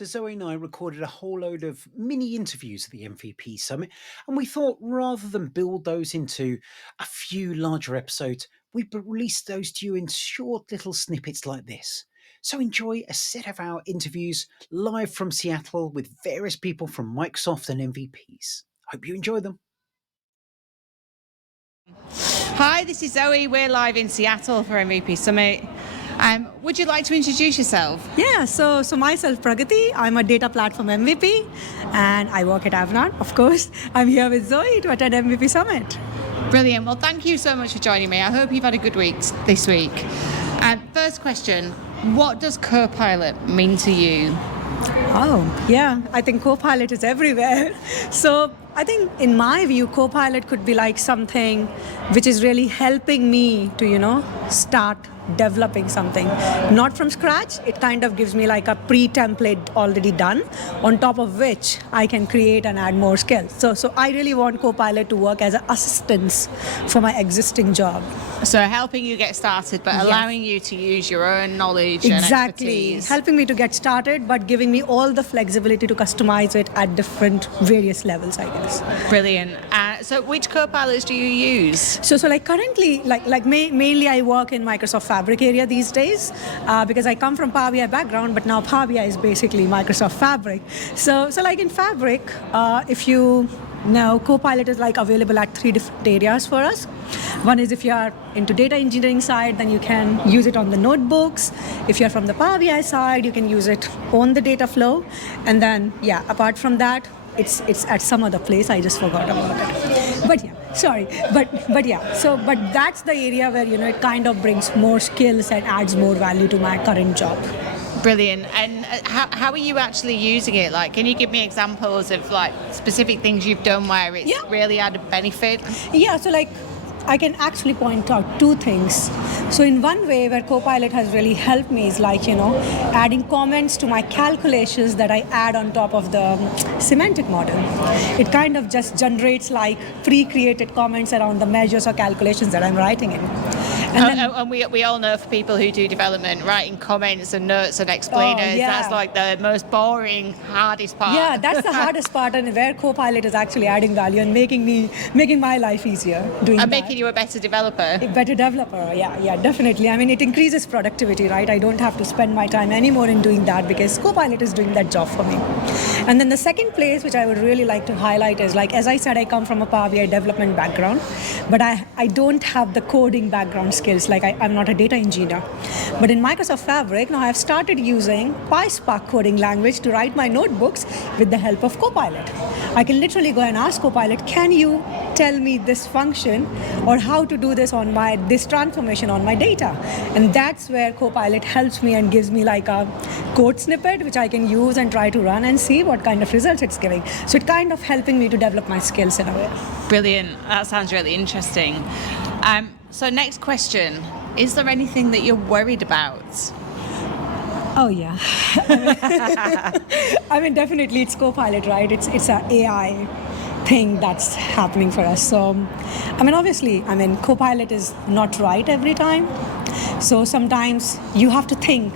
So Zoe and I recorded a whole load of mini interviews at the MVP Summit, and we thought rather than build those into a few larger episodes, we'd release those to you in short little snippets like this. So enjoy a set of our interviews live from Seattle with various people from Microsoft and MVPs. Hope you enjoy them. Hi, this is Zoe. We're live in Seattle for MVP Summit. Would you like to introduce yourself? Yeah, so myself, Pragati. I'm a data platform MVP, and I work at Avnon, of course. I'm here with Zoe to attend MVP Summit. Brilliant. Well, thank you so much for joining me. I hope you've had a good week this week. First question, what does Copilot mean to you? Oh, yeah, I think Copilot is everywhere. So I think in my view, Copilot could be like something which is really helping me to, start developing something. Not from scratch, it kind of gives me like a pre-template already done, on top of which I can create and add more skills. So I really want Copilot to work as an assistance for my existing job. So helping you get started, but allowing you to use your own knowledge and expertise. Helping me to get started, but giving me all the flexibility to customize it at different various levels, I guess. Brilliant. So which Copilots do you use? So like currently, mainly I work in Microsoft Fabric area these days because I come from Power BI background, but now Power BI is basically Microsoft Fabric. So like in Fabric, if you know, Copilot is like available at 3 different areas for us. One is if you are into data engineering side, then you can use it on the notebooks. If you're from the Power BI side, you can use it on the data flow. And then, apart from that, it's at some other place. I just forgot about it. But yeah, sorry. But yeah. But that's the area where it kind of brings more skills and adds more value to my current job. Brilliant. And how are you actually using it? Like, can you give me examples of like specific things you've done where it's really added benefit? Yeah. So like, I can actually point out 2 things. So in one way where Copilot has really helped me is like, adding comments to my calculations that I add on top of the semantic model. It kind of just generates like pre-created comments around the measures or calculations that I'm writing in. And we all know for people who do development, writing comments and notes and explainers, that's like the most boring, hardest part. Yeah, that's the hardest part, and where Copilot is actually adding value and making my life easier doing and that. Making you a better developer. A better developer, yeah, definitely. I mean, it increases productivity, right? I don't have to spend my time anymore in doing that because Copilot is doing that job for me. And then the second place which I would really like to highlight is like, as I said, I come from a Power BI development background, but I don't have the coding background skills. Like I'm not a data engineer. But in Microsoft Fabric, now I've started using PySpark coding language to write my notebooks with the help of Copilot. I can literally go and ask Copilot, can you tell me this function or how to do this transformation on my data? And that's where Copilot helps me and gives me like a code snippet which I can use and try to run and see what kind of results it's giving. So it's kind of helping me to develop my skills in a way. Brilliant. That sounds really interesting. So next question, is there anything that you're worried about? Oh yeah. I mean, definitely it's Copilot, right? It's an AI thing that's happening for us. So, obviously, Copilot is not right every time. So sometimes you have to think,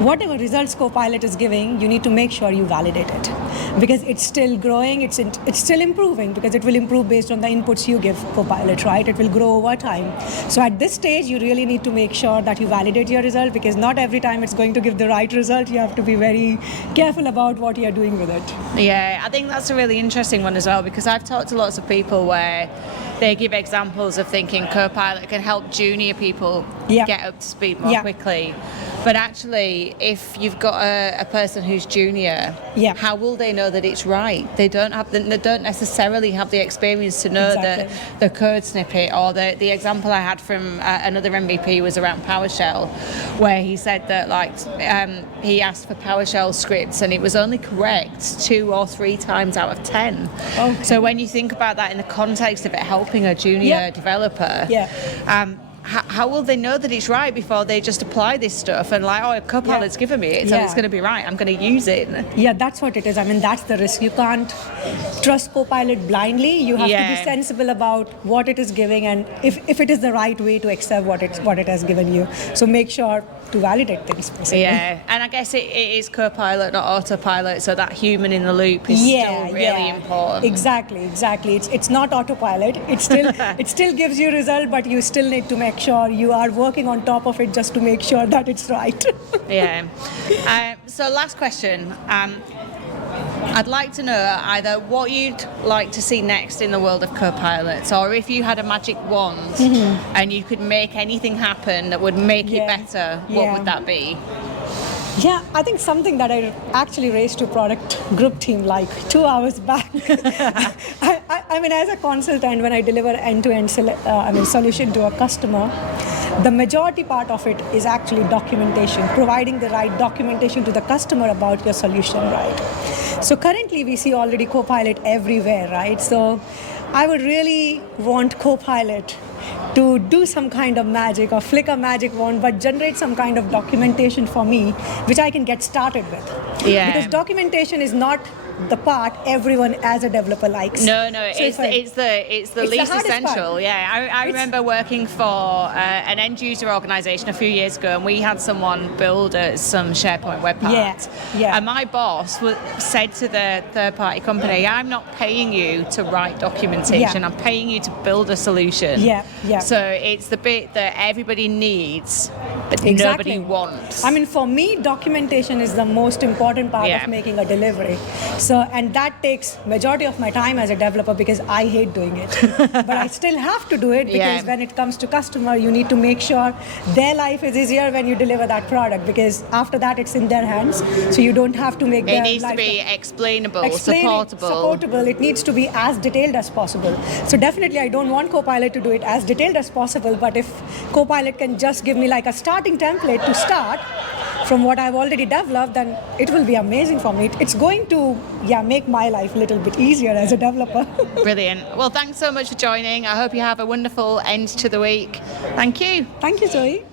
whatever results Copilot is giving, you need to make sure you validate it. Because it's still growing, it's still improving, because it will improve based on the inputs you give Copilot, right? It will grow over time. So at this stage, you really need to make sure that you validate your result, because not every time it's going to give the right result. You have to be very careful about what you're doing with it. Yeah, I think that's a really interesting one as well, because I've talked to lots of people where they give examples of thinking Copilot can help junior people get up to speed more quickly. But actually, if you've got a person who's junior, how will they know that it's right? They don't necessarily have the experience to know that the code snippet, or the example I had from another MVP was around PowerShell, where he said that he asked for PowerShell scripts and it was only correct 2 or 3 times out of 10. Okay. So when you think about that in the context of it helping a junior developer, how will they know that it's right before they just apply this stuff and Copilot's given me it, so it's going to be right, I'm going to use it? Yeah, that's what it is. That's the risk. You can't trust Copilot blindly. You have to be sensible about what it is giving and if it is the right way to accept what it has given you. So make sure to validate things, basically. Yeah, and I guess it is Copilot, not autopilot, so that human in the loop is still really important. Exactly. It's not autopilot. It still gives you result, but you still need to make sure you are working on top of it just to make sure that it's right. Yeah. So last question. I'd like to know either what you'd like to see next in the world of Copilots, or if you had a magic wand and you could make anything happen that would make it better, what would that be? Yeah, I think something that I actually raised to product group team like 2 hours back. I mean, as a consultant, when I deliver end-to-end solution to a customer, the majority part of it is actually documentation, providing the right documentation to the customer about your solution, right? So currently we see already Copilot everywhere, right? So I would really want Copilot to do some kind of magic or flick a magic wand, but generate some kind of documentation for me, which I can get started with. Yeah. Because documentation is not the part everyone as a developer likes. No, So it's the least essential. Part. Yeah, I remember working for an end user organization a few years ago, and we had someone build some SharePoint web parts. Yeah. And my boss said to the third party company, "I'm not paying you to write documentation. I'm paying you to build a solution." Yeah. So it's the bit that everybody needs, but nobody wants. I mean, for me, documentation is the most important part of making a delivery. So, and that takes majority of my time as a developer because I hate doing it. But I still have to do it because when it comes to customer, you need to make sure their life is easier when you deliver that product, because after that it's in their hands. So you don't have to make their life... It needs to be explainable, supportable. It needs to be as detailed as possible. So definitely I don't want Copilot to do it as detailed as possible, but if Copilot can just give me like a starting template to start from what I've already developed, then it will be amazing for me. It's going to make my life a little bit easier as a developer. Brilliant. Well, thanks so much for joining. I hope you have a wonderful end to the week. Thank you. Thank you, Zoe.